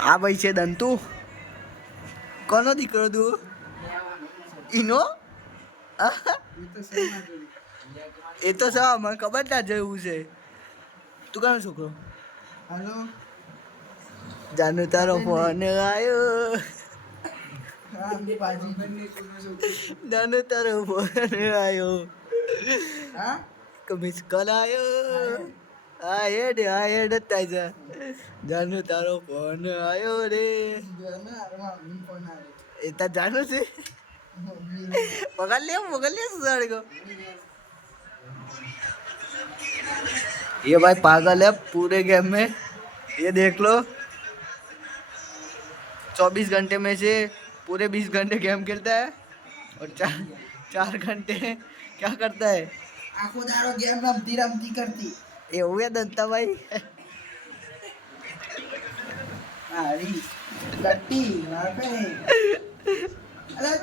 આ ભાઈ છે દંતુ. કોનો દીકરો તું? ઈનો? એ તો સા મને ખબર ના જેવું છે. તું કોનો છોકરો? હેલો જાનુ તારો ફોન આવ્યો. જાનુ તારો ફોન આવ્યો. મિસ કોલ આવ્યો. હા હેડ જ થાય છે. જાનુ તારો ફોન આવ્યો રે. એ તાર જાનુ છે. पकड़ लिया सुसाड़ को. ये भाई पागल है पूरे गेम में. ये देख लो 24 घंटे में से पूरे 20 घंटे गेम खेलता है और 4 घंटे क्या करता है. आखो दारो गेम रमती करती ये हो गया दंता भाई. अरे गट्टी अरे